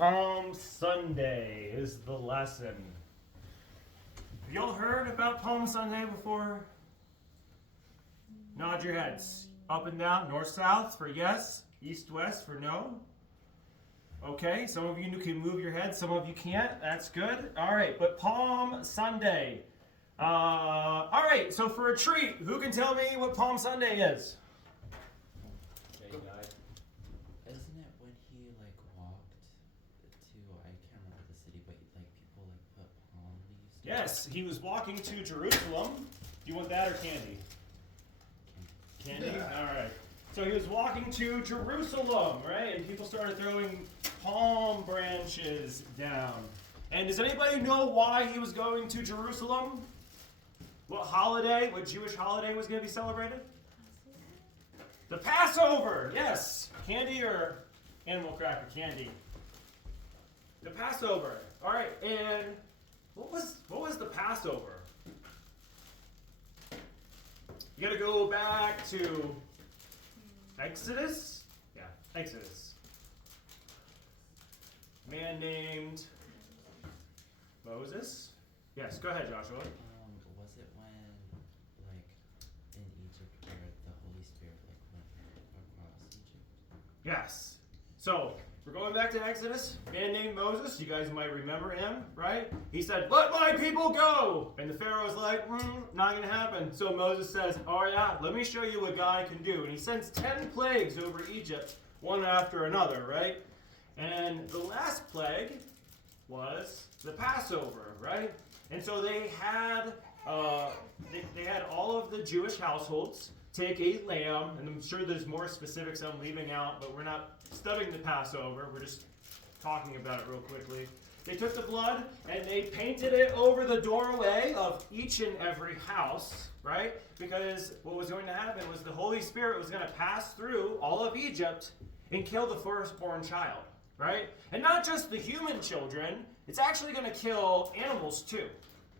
Palm Sunday is the lesson. Have y'all heard about Palm Sunday before? Nod your heads. Up and down, north, south for yes, east, west for no. Okay, some of you can move your head, some of you can't. That's good. All right, but Palm Sunday. All right, so for a treat, who can tell me what Palm Sunday is? Okay, guy. Isn't it when he walked to, I can't remember the city, but people put palm leaves? Yes, he was walking to Jerusalem. Do you want that or candy? Candy? Yeah. All right. So he was walking to Jerusalem, right? And people started throwing palm branches down. And does anybody know why he was going to Jerusalem? What Jewish holiday was going to be celebrated? The Passover, yes. Candy or animal cracker candy? The Passover. All right, and what was the Passover? You got to go back to Exodus? Yeah, Exodus. A man named Moses. Yes, go ahead, Joshua. Was it when, in Egypt, where the Holy Spirit, went across Egypt? Yes. So, we're going back to Exodus. A man named Moses. You guys might remember him, right? He said, "Let my people go!" And the Pharaoh's like, not going to happen. So Moses says, "Oh yeah, let me show you what God can do." And he sends 10 plagues over Egypt, one after another, right? And the last plague was the Passover, right? And so they had all of the Jewish households take a lamb, and I'm sure there's more specifics I'm leaving out, but we're not studying the Passover. We're just talking about it real quickly. They took the blood and they painted it over the doorway of each and every house, right? Because what was going to happen was the Holy Spirit was going to pass through all of Egypt and kill the firstborn child, right? And not just the human children, it's actually going to kill animals too,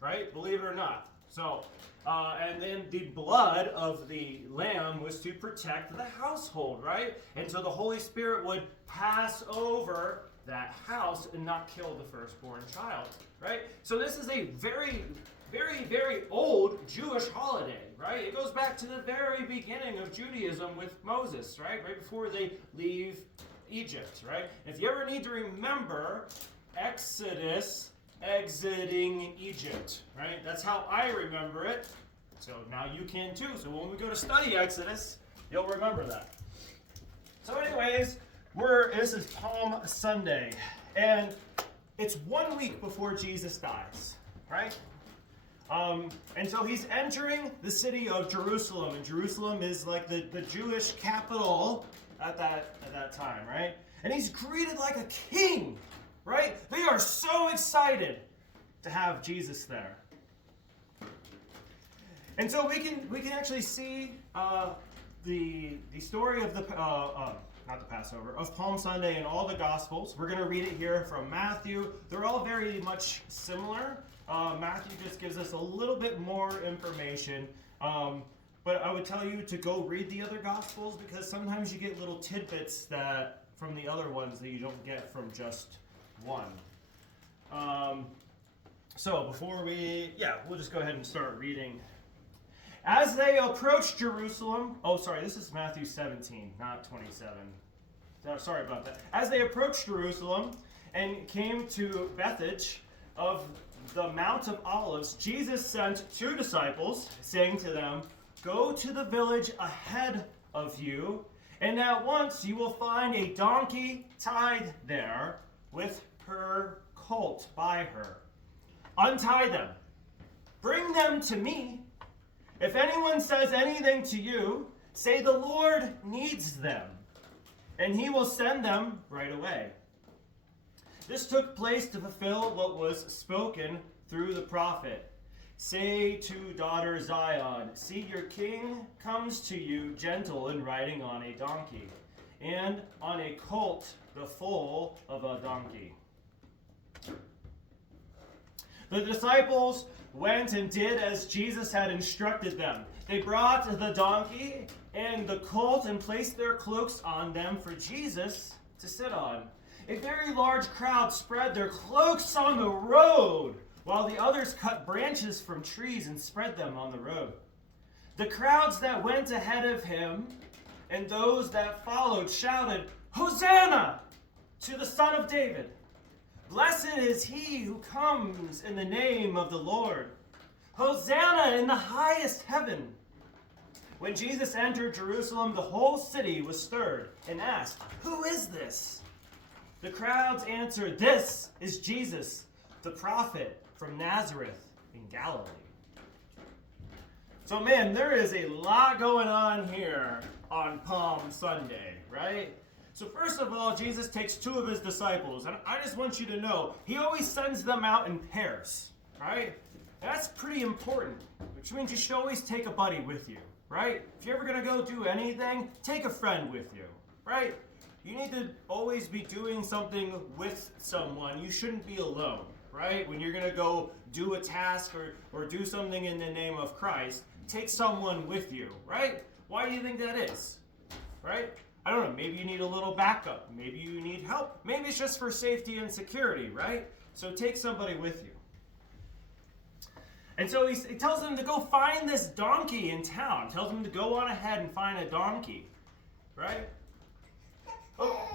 right? Believe it or not. So, and then the blood of the lamb was to protect the household, right? And so the Holy Spirit would pass over that house and not kill the firstborn child, right? So this is a very, very, very old Jewish holiday, right? It goes back to the very beginning of Judaism with Moses, right? Right before they leave Egypt, right? If you ever need to remember Exodus, exiting Egypt, right? That's how I remember it. So now you can too. So when we go to study Exodus, you'll remember that. So anyways, this is Palm Sunday. And it's 1 week before Jesus dies, right? And so he's entering the city of Jerusalem. And Jerusalem is like the Jewish capital at that time, right? And he's greeted like a king, right? They are so excited to have Jesus there. And so we can actually see the story of not the Passover, of Palm Sunday in all the Gospels. We're going to read it here from Matthew. They're all very much similar. Matthew just gives us a little bit more information. But I would tell you to go read the other Gospels because sometimes you get little tidbits from the other ones that you don't get from just one. So before we'll just go ahead and start reading. As they approached Jerusalem, this is Matthew 17, not 27. Sorry about that. As they approached Jerusalem and came to Bethphage of the Mount of Olives, Jesus sent 2 disciples, saying to them, "Go to the village ahead of you, and at once you will find a donkey tied there with her colt by her. Untie them. Bring them to me. If anyone says anything to you, say the Lord needs them, and he will send them right away." This took place to fulfill what was spoken through the prophet. "Say to daughter Zion, see your king comes to you gentle and riding on a donkey, and on a colt, the foal of a donkey." The disciples went and did as Jesus had instructed them. They brought the donkey and the colt and placed their cloaks on them for Jesus to sit on. A very large crowd spread their cloaks on the road, while the others cut branches from trees and spread them on the road. The crowds that went ahead of him and those that followed shouted, "Hosanna to the Son of David! Blessed is he who comes in the name of the Lord! Hosanna in the highest heaven!" When Jesus entered Jerusalem, the whole city was stirred and asked, "Who is this?" The crowds answered, "This is Jesus, the prophet from Nazareth in Galilee." So man, there is a lot going on here on Palm Sunday, right? So first of all, Jesus takes two of his disciples, and I just want you to know, he always sends them out in pairs, right? That's pretty important, which means you should always take a buddy with you, right? If you're ever going to go do anything, take a friend with you, right? You need to always be doing something with someone. You shouldn't be alone, right? When you're going to go do a task or do something in the name of Christ, take someone with you, right? Why do you think that is, right? I don't know, maybe you need a little backup. Maybe you need help. Maybe it's just for safety and security, right? So take somebody with you. And so he tells them to go find this donkey in town. Tells them to go on ahead and find a donkey, right? Oh,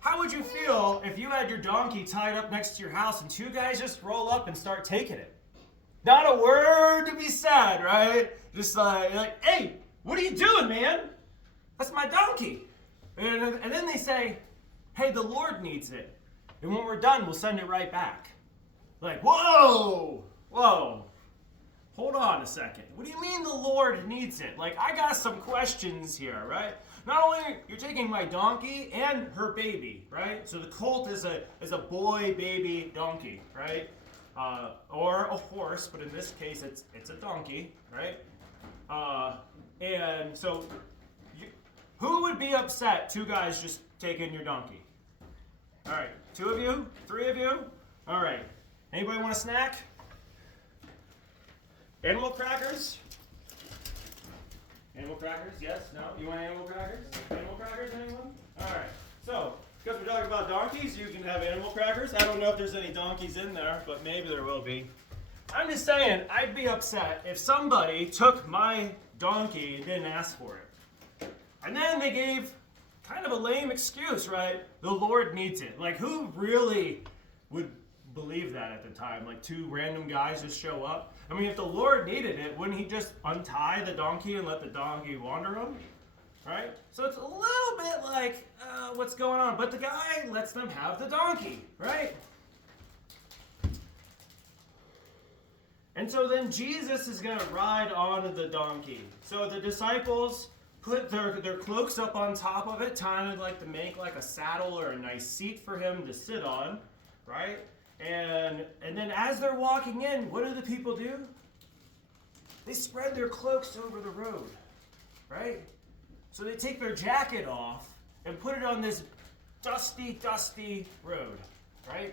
how would you feel if you had your donkey tied up next to your house and two guys just roll up and start taking it? Not a word to be said, right? Just like, "Hey, what are you doing, man? That's my donkey." And then they say, "Hey, the Lord needs it. And when we're done, we'll send it right back." Like, whoa. Hold on a second. What do you mean the Lord needs it? Like, I got some questions here, right? Not only you're taking my donkey and her baby, right? So the colt is a boy baby donkey, right? Or a horse, but in this case it's a donkey, right? And so who would be upset? Two guys just taking your donkey. All right, two of you, three of you. All right. Anybody want a snack? Animal crackers? Animal crackers? Yes? No? You want animal crackers? Animal crackers, anyone? All right. So, because we're talking about donkeys, you can have animal crackers. I don't know if there's any donkeys in there, but maybe there will be. I'm just saying, I'd be upset if somebody took my donkey and didn't ask for it. And then they gave kind of a lame excuse, right? The Lord needs it. Like, who really would believe that at the time? Like, two random guys just show up? I mean, if the Lord needed it, wouldn't he just untie the donkey and let the donkey wander him? Right? So it's a little bit like, what's going on? But the guy lets them have the donkey, right? And so then Jesus is going to ride on the donkey. So the disciples put their cloaks up on top of it, kind of like to make like a saddle or a nice seat for him to sit on, right? And then as they're walking in, what do the people do? They spread their cloaks over the road, right? So they take their jacket off and put it on this dusty, dusty road, right?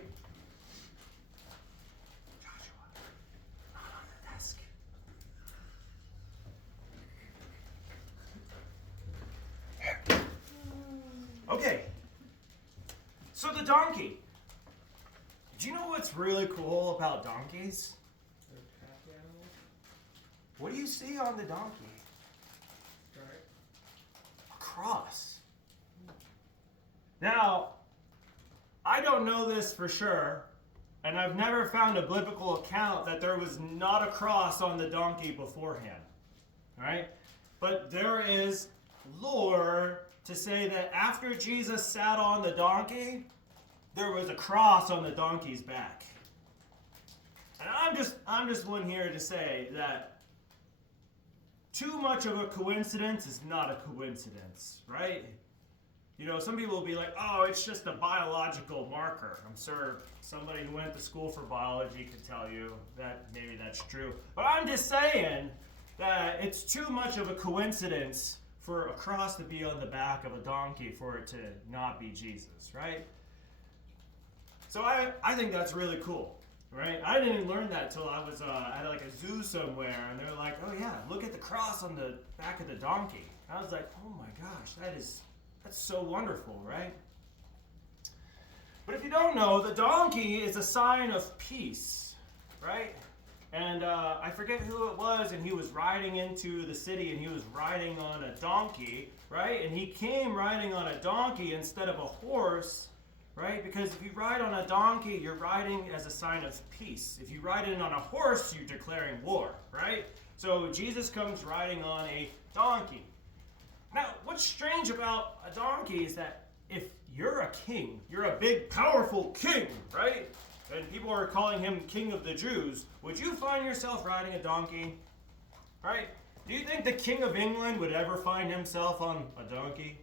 Joshua, not on the desk. Okay, so the donkey. Do you know what's really cool about donkeys? They're pack animals. What do you see on the donkey? Right. A cross. Now, I don't know this for sure, and I've never found a biblical account that there was not a cross on the donkey beforehand. All right? But there is lore to say that after Jesus sat on the donkey, there was a cross on the donkey's back. And I'm just one here to say that too much of a coincidence is not a coincidence, right? You know, some people will be like, "Oh, it's just a biological marker." I'm sure somebody who went to school for biology could tell you that maybe that's true. But I'm just saying that it's too much of a coincidence for a cross to be on the back of a donkey for it to not be Jesus, right? So I think that's really cool, right? I didn't learn that till I was at like a zoo somewhere, and they're like, "Oh yeah, look at the cross on the back of the donkey." I was like, "Oh my gosh, that's so wonderful, right?" But if you don't know, the donkey is a sign of peace, right? And I forget who it was, and he was riding into the city, and he was riding on a donkey, right? And he came riding on a donkey instead of a horse, right? Because if you ride on a donkey, you're riding as a sign of peace. If you ride in on a horse, you're declaring war, right? So Jesus comes riding on a donkey. Now, what's strange about a donkey is that if you're a king, you're a big, powerful king, right? And people are calling him King of the Jews. Would you find yourself riding a donkey? Right? Do you think the King of England would ever find himself on a donkey?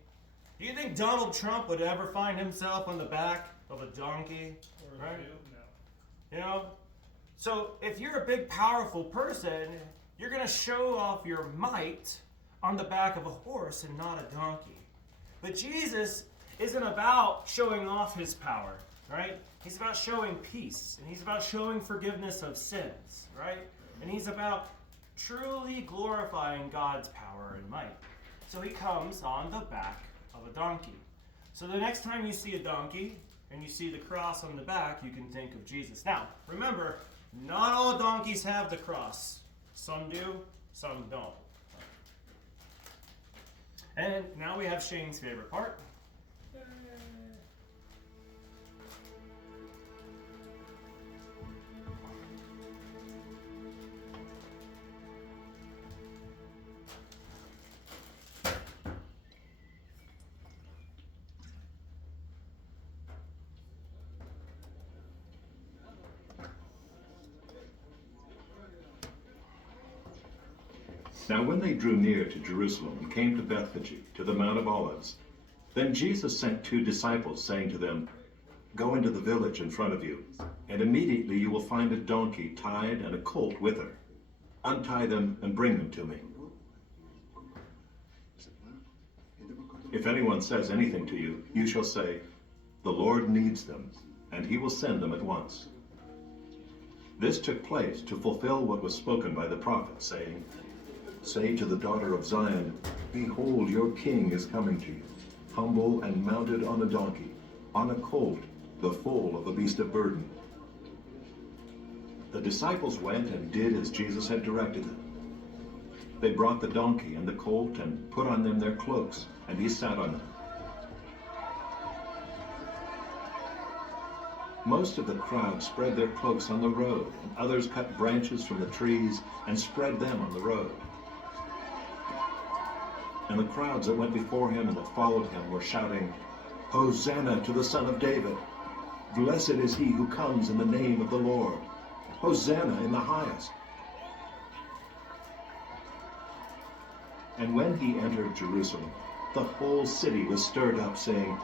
Do you think Donald Trump would ever find himself on the back of a donkey? Or Right? No. You know? So if you're a big, powerful person, you're going to show off your might on the back of a horse and not a donkey. But Jesus isn't about showing off his power, right? He's about showing peace, and he's about showing forgiveness of sins, right? And he's about truly glorifying God's power and might. So he comes on the back of a donkey. So the next time you see a donkey and you see the cross on the back, you can think of Jesus. Now, remember, not all donkeys have the cross. Some do, some don't. And now we have Shane's favorite part. Now when they drew near to Jerusalem and came to Bethphage, to the Mount of Olives, then Jesus sent 2 disciples, saying to them, "Go into the village in front of you, and immediately you will find a donkey tied and a colt with her. Untie them and bring them to me. If anyone says anything to you, you shall say, 'The Lord needs them,' and he will send them at once." This took place to fulfill what was spoken by the prophet, saying, "Say to the daughter of Zion, Behold, your king is coming to you, humble and mounted on a donkey, on a colt, the foal of a beast of burden." The disciples went and did as Jesus had directed them. They brought the donkey and the colt and put on them their cloaks, and he sat on them. Most of the crowd spread their cloaks on the road, and others cut branches from the trees and spread them on the road. And the crowds that went before him and that followed him were shouting, "Hosanna to the Son of David! Blessed is he who comes in the name of the Lord! Hosanna in the highest!" And when he entered Jerusalem, the whole city was stirred up, saying,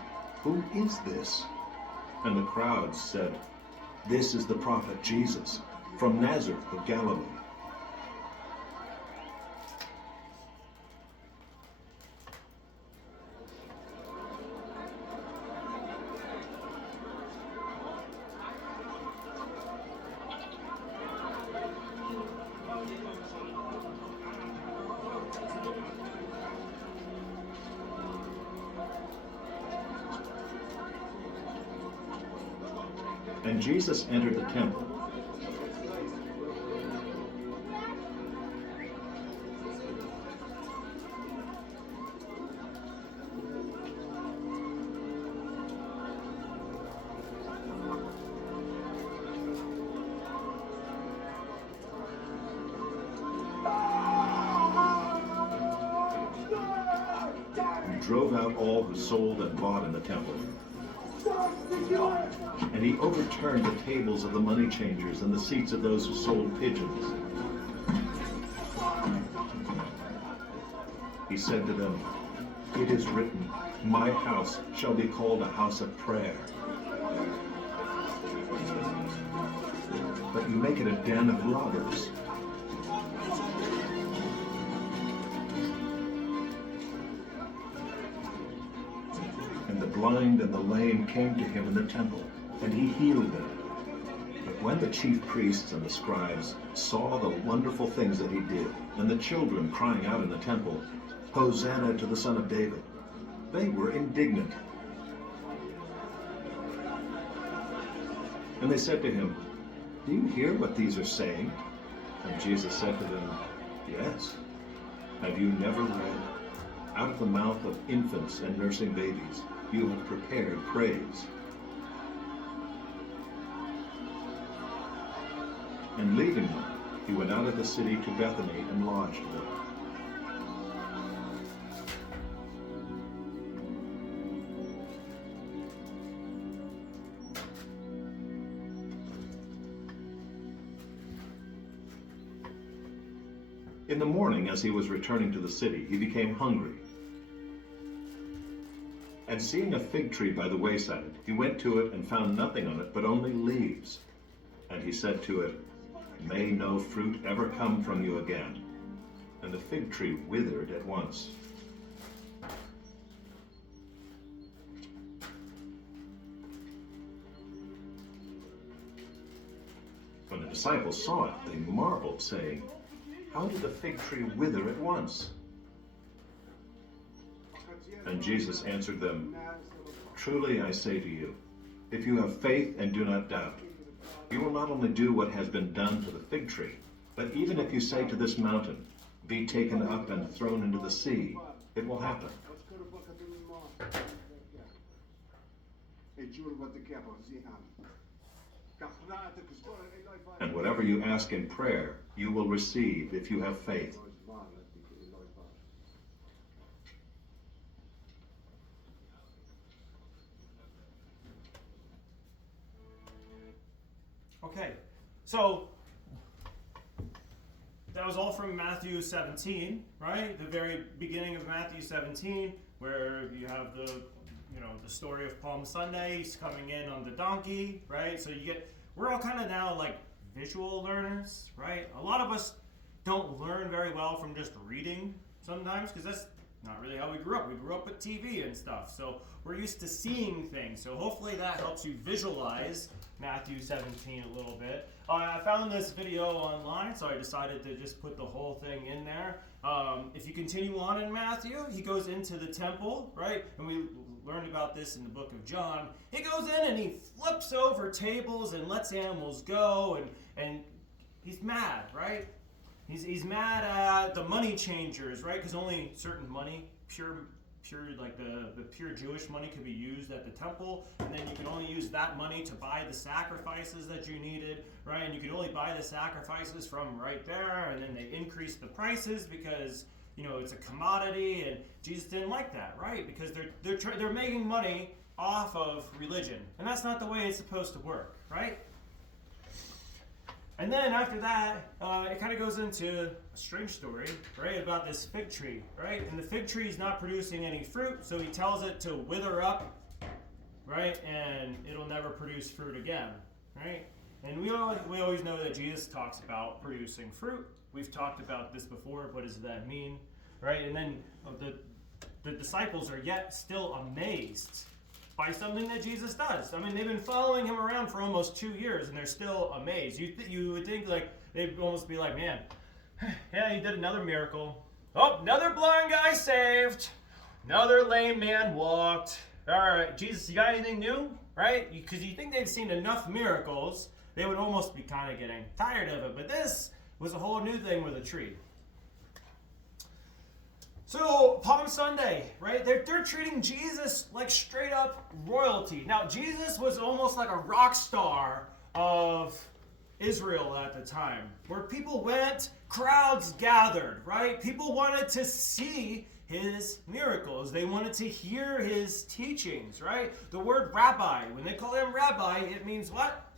"Who is this?" And the crowds said, "This is the prophet Jesus, from Nazareth of Galilee." And Jesus entered the temple. And drove out all who sold and bought in the temple. And he overturned the tables of the money changers and the seats of those who sold pigeons. He said to them, "It is written, my house shall be called a house of prayer. But you make it a den of robbers." And the blind and the lame came to him in the temple, and he healed them. But when the chief priests and the scribes saw the wonderful things that he did, and the children crying out in the temple, "Hosanna to the Son of David," they were indignant. And they said to him, "Do you hear what these are saying?" And Jesus said to them, "Yes. Have you never read, 'Out of the mouth of infants and nursing babies, you have prepared praise'?" And leaving them, he went out of the city to Bethany and lodged there. In the morning, as he was returning to the city, he became hungry. And seeing a fig tree by the wayside, he went to it and found nothing on it but only leaves. And he said to it, "May no fruit ever come from you again." And the fig tree withered at once. When the disciples saw it, they marveled, saying, "How did the fig tree wither at once?" And Jesus answered them, "Truly I say to you, if you have faith and do not doubt, you will not only do what has been done to the fig tree, but even if you say to this mountain, 'Be taken up and thrown into the sea,' it will happen." And whatever you ask in prayer, you will receive if you have faith. Okay, so that was all from Matthew 17, right? The very beginning of Matthew 17, where you have the story of Palm Sunday. He's coming in on the donkey, right? So we're all kind of now like visual learners, right? A lot of us don't learn very well from just reading sometimes, because that's not really how we grew up. We grew up with TV and stuff, so we're used to seeing things. So hopefully that helps you visualize Matthew 17 a little bit. I found this video online, so I decided to just put the whole thing in there. If you continue on in Matthew, he goes into the temple, right? And we learned about this in the book of John. He goes in and he flips over tables and lets animals go, and he's mad, right? He's mad at the money changers, right? Because only certain money, pure like the pure Jewish money, could be used at the temple, and then you can only use that money to buy the sacrifices that you needed, right? And you could only buy the sacrifices from right there, and then they increased the prices because it's a commodity, and Jesus didn't like that, right? Because they're making money off of religion, and that's not the way it's supposed to work, right? And then after that, it kind of goes into a strange story, right, about this fig tree, right? And the fig tree is not producing any fruit, so he tells it to wither up, right? And it'll never produce fruit again, right? And we always know that Jesus talks about producing fruit. We've talked about this before. What does that mean, right? And then the disciples are yet still amazed by something that Jesus does. I mean, they've been following him around for almost 2 years, and they're still amazed. You would think like they'd almost be like, "Man, yeah, he did another miracle. Oh, another blind guy saved. Another lame man walked. All right, Jesus, you got anything new?" Right? Because you think they've seen enough miracles, they would almost be kind of getting tired of it. But this was a whole new thing with a tree. So, Palm Sunday, right? They're treating Jesus like straight up royalty. Now, Jesus was almost like a rock star of Israel at the time, where people went, crowds gathered, right? People wanted to see his miracles. They wanted to hear his teachings, right? The word rabbi, when they call him rabbi, it means what?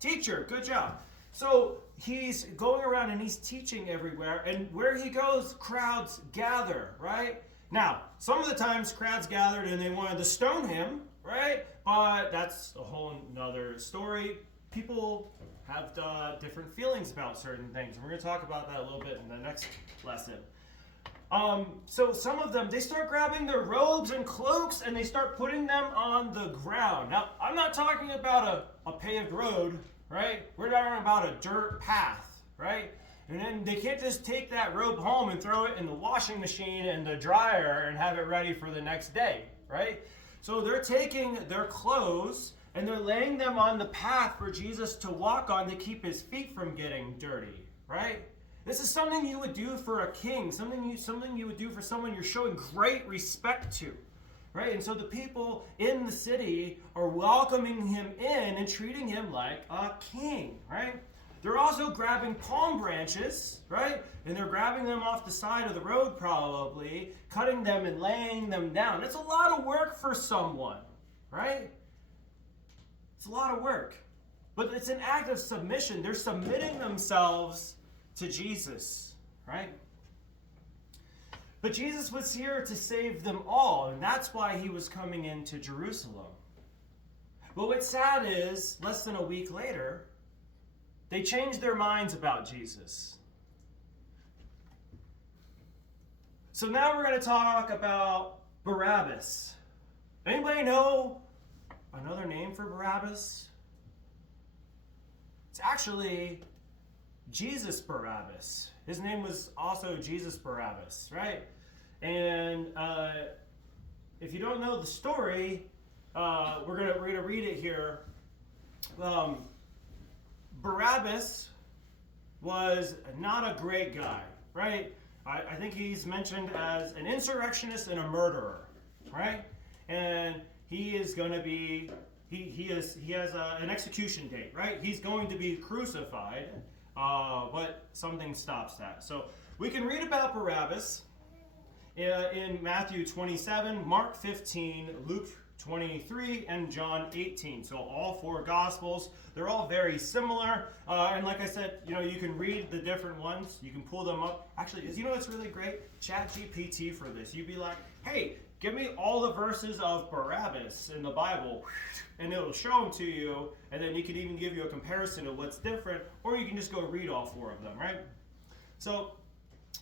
Teacher, good job. So he's going around and he's teaching everywhere, and where he goes, crowds gather, right? Now, some of the times crowds gathered and they wanted to stone him, right? But that's a whole nother story. People have different feelings about certain things. We're going to talk about that a little bit in the next lesson. So some of them, they start grabbing their robes and cloaks and they start putting them on the ground. Now, I'm not talking about a paved road, right? We're talking about a dirt path, right? And then they can't just take that robe home and throw it in the washing machine and the dryer and have it ready for the next day, right? So they're taking their clothes And they're laying them on the path for Jesus to walk on to keep his feet from getting dirty, right? This is something you would do for a king, something you would do for someone you're showing great respect to, right? And so the people in the city are welcoming him in and treating him like a king, right? They're also grabbing palm branches, right? And they're grabbing them off the side of the road probably, cutting them and laying them down. It's a lot of work for someone, right? It's a lot of work. But it's an act of submission. They're submitting themselves to Jesus, right? But Jesus was here to save them all, and that's why he was coming into Jerusalem. But what's sad is, less than a week later, they changed their minds about Jesus. So now we're going to talk about Barabbas. Anybody know another name for Barabbas? It's actually Jesus Barabbas. His name was also Jesus Barabbas, right? And if you don't know the story, we're gonna read it here. Barabbas was not a great guy, right? I think he's mentioned as an insurrectionist and a murderer, right? And he is going to be, he has an execution date, right? He's going to be crucified, but something stops that. So we can read about Barabbas in Matthew 27, Mark 15, Luke 23, and John 18. So all four Gospels, they're all very similar. And like I said, you can read the different ones. You can pull them up. Actually, what's really great? ChatGPT for this. You'd be like, hey, give me all the verses of Barabbas in the Bible, and it'll show them to you, and then you can even give you a comparison of what's different, or you can just go read all four of them, right? So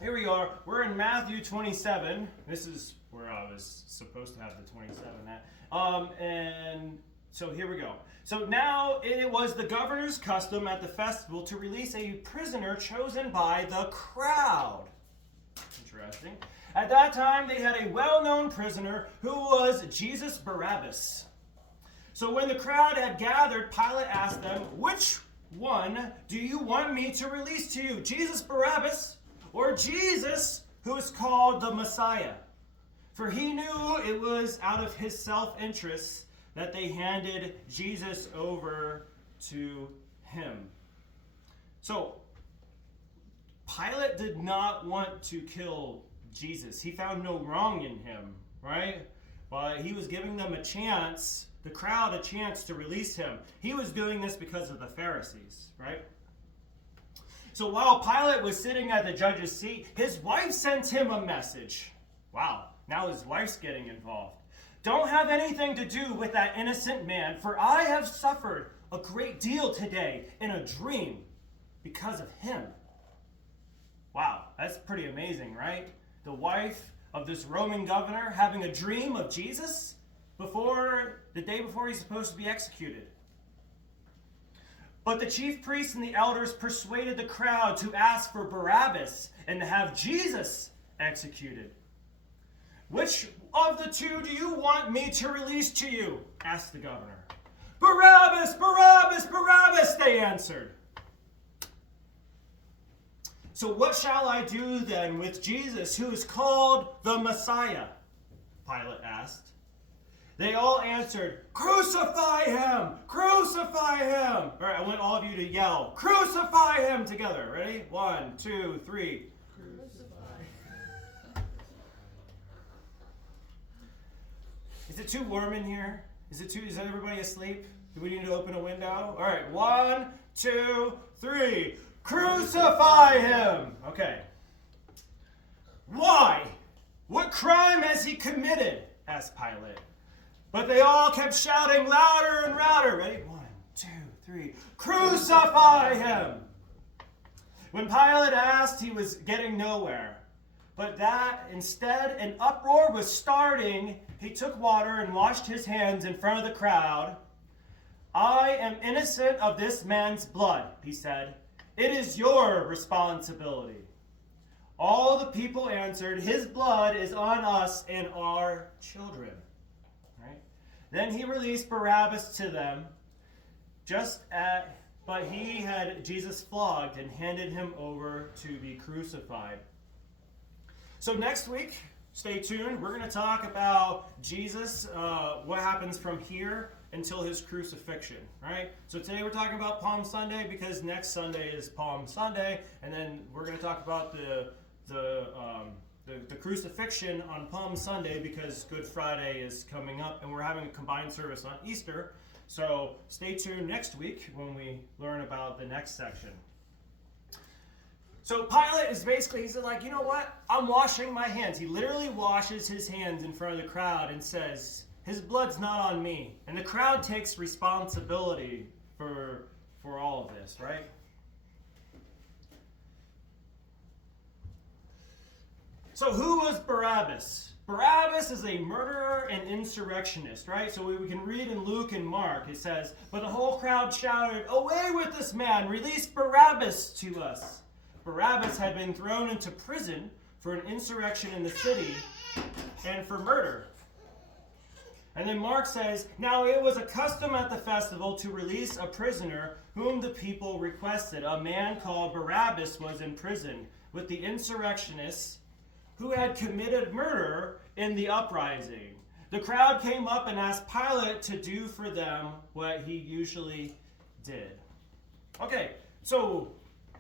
here we are. We're in Matthew 27. This is where I was supposed to have the 27 at. And so here we go. So now it was the governor's custom at the festival to release a prisoner chosen by the crowd. Interesting. At that time, they had a well-known prisoner who was Jesus Barabbas. So when the crowd had gathered, Pilate asked them, "Which one do you want me to release to you, Jesus Barabbas or Jesus who is called the Messiah?" For he knew it was out of his self-interest that they handed Jesus over to him. So Pilate did not want to kill Jesus. He found no wrong in him, right? But he was giving them a chance, the crowd a chance to release him. He was doing this because of the Pharisees, right? So while Pilate was sitting at the judge's seat, his wife sent him a message. Wow, now his wife's getting involved. "Don't have anything to do with that innocent man, for I have suffered a great deal today in a dream because of him." Wow, that's pretty amazing, right? The wife of this Roman governor having a dream of Jesus the day before he's supposed to be executed. But the chief priests and the elders persuaded the crowd to ask for Barabbas and to have Jesus executed. "Which of the two do you want me to release to you?" asked the governor. "Barabbas, Barabbas, Barabbas," they answered. "So what shall I do then with Jesus, who is called the Messiah?" Pilate asked. They all answered, "Crucify him! Crucify him!" All right, I want all of you to yell, "Crucify him!" together. Ready? 1, 2, 3. Crucify. Is it too warm in here? Is everybody asleep? Do we need to open a window? All right, 1, 2, 3. Crucify him! Okay. "Why? What crime has he committed?" asked Pilate. But they all kept shouting louder and louder. Ready? 1, 2, 3. "Crucify him!" When Pilate asked, he was getting nowhere. But that instead an uproar was starting, he took water and washed his hands in front of the crowd. "I am innocent of this man's blood," he said. "It is your responsibility." All the people answered, "His blood is on us and our children." Right? Then he released Barabbas to them, but he had Jesus flogged and handed him over to be crucified. So next week, stay tuned. We're going to talk about Jesus, what happens from here until his crucifixion, right? So today we're talking about Palm Sunday because next Sunday is Palm Sunday, and then we're going to talk about the crucifixion on Palm Sunday because Good Friday is coming up, and we're having a combined service on Easter. So stay tuned next week when we learn about the next section. So Pilate is basically, he's like, you know what? I'm washing my hands. He literally washes his hands in front of the crowd and says, his blood's not on me. And the crowd takes responsibility for all of this, right? So who was Barabbas? Barabbas is a murderer and insurrectionist, right? So we can read in Luke and Mark, it says, but the whole crowd shouted, away with this man, release Barabbas to us. Barabbas had been thrown into prison for an insurrection in the city and for murder. And then Mark says, now it was a custom at the festival to release a prisoner whom the people requested. A man called Barabbas was in prison with the insurrectionists who had committed murder in the uprising. The crowd came up and asked Pilate to do for them what he usually did. Okay, so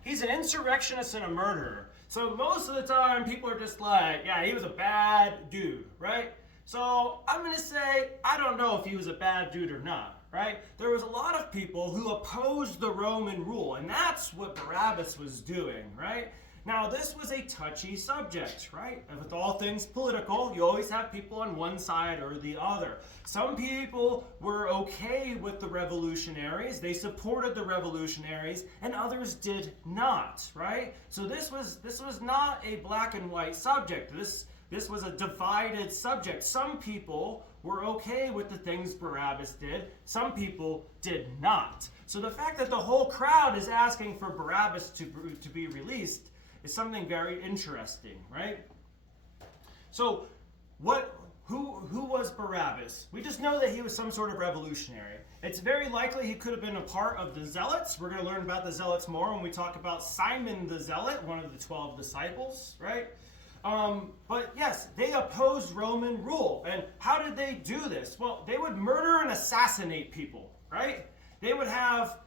he's an insurrectionist and a murderer. So most of the time people are just like, yeah, he was a bad dude, right? So I'm going to say, I don't know if he was a bad dude or not, right? There was a lot of people who opposed the Roman rule, and that's what Barabbas was doing, right? Now, this was a touchy subject, right? And with all things political, you always have people on one side or the other. Some people were okay with the revolutionaries. They supported the revolutionaries, and others did not, right? So this was not a black and white subject. This was a divided subject. Some people were okay with the things Barabbas did. Some people did not. So the fact that the whole crowd is asking for Barabbas to be released is something very interesting, right? So who was Barabbas? We just know that he was some sort of revolutionary. It's very likely he could have been a part of the Zealots. We're going to learn about the Zealots more when we talk about Simon the Zealot, one of the 12 disciples, right? But yes, they opposed Roman rule. And how did they do this? Well, they would murder and assassinate people, right? They would have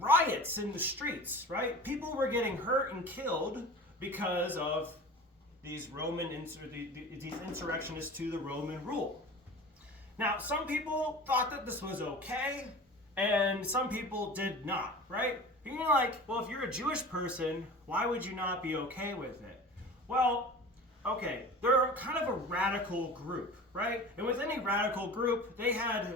riots in the streets, right? People were getting hurt and killed because of these these insurrectionists to the Roman rule. Now, some people thought that this was okay, and some people did not, right? And you're like, well, if you're a Jewish person, why would you not be okay with it? Well, okay, they're kind of a radical group, right? And with any radical group, they had,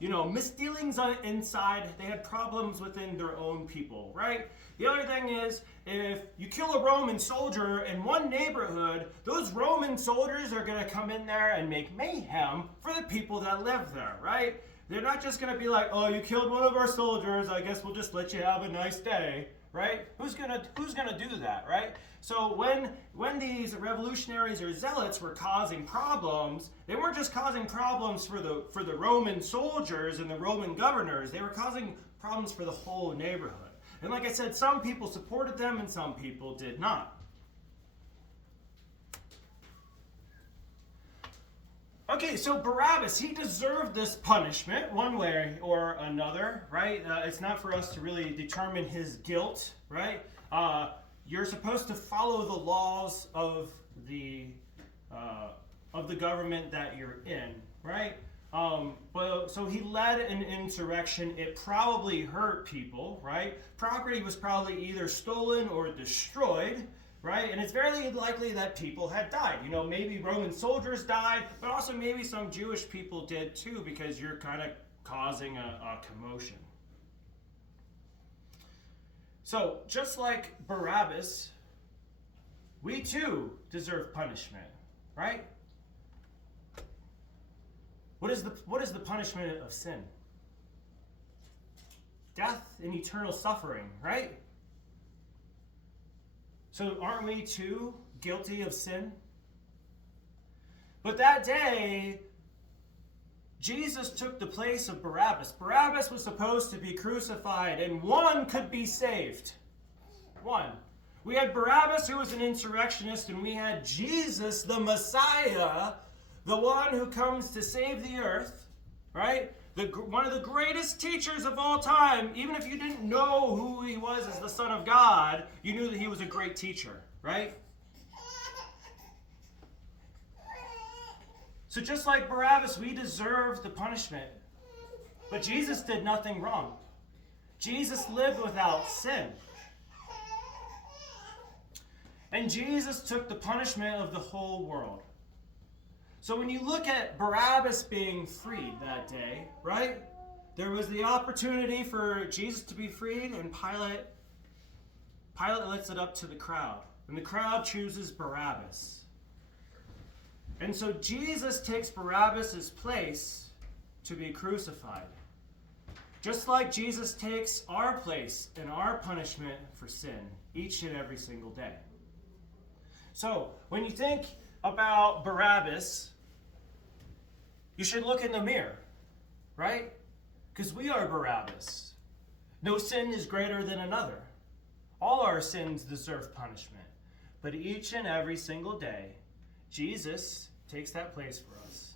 misdealings inside. They had problems within their own people, right? The other thing is, if you kill a Roman soldier in one neighborhood, those Roman soldiers are going to come in there and make mayhem for the people that live there, right? They're not just going to be like, oh, you killed one of our soldiers, I guess we'll just let you have a nice day, right? Who's gonna do that, right? So when these revolutionaries or zealots were causing problems, they weren't just causing problems for the Roman soldiers and the Roman governors. They were causing problems for the whole neighborhood. And like I said, some people supported them and some people did not. Okay, so Barabbas, he deserved this punishment one way or another, right? It's not for us to really determine his guilt, right? You're supposed to follow the laws of the government that you're in, right? So he led an insurrection. It probably hurt people, right? Property was probably either stolen or destroyed, right? And it's very likely that people had died. You know, maybe Roman soldiers died, but also maybe some Jewish people did too, because you're kind of causing a commotion. So, just like Barabbas, we too deserve punishment, right? What is the punishment of sin? Death and eternal suffering, right? So aren't we too guilty of sin? But that day, Jesus took the place of Barabbas. Barabbas was supposed to be crucified, and one could be saved. One. We had Barabbas, who was an insurrectionist, and we had Jesus, the Messiah, the one who comes to save the earth, right? One of the greatest teachers of all time. Even if you didn't know who he was as the Son of God, you knew that he was a great teacher, right? So just like Barabbas, we deserve the punishment. But Jesus did nothing wrong. Jesus lived without sin. And Jesus took the punishment of the whole world. So when you look at Barabbas being freed that day, right? There was the opportunity for Jesus to be freed, and Pilate lets it up to the crowd. And the crowd chooses Barabbas. And so Jesus takes Barabbas' place to be crucified. Just like Jesus takes our place and our punishment for sin each and every single day. So, when you think about Barabbas, you should look in the mirror, right? Because we are Barabbas. No sin is greater than another. All our sins deserve punishment. But each and every single day, Jesus takes that place for us.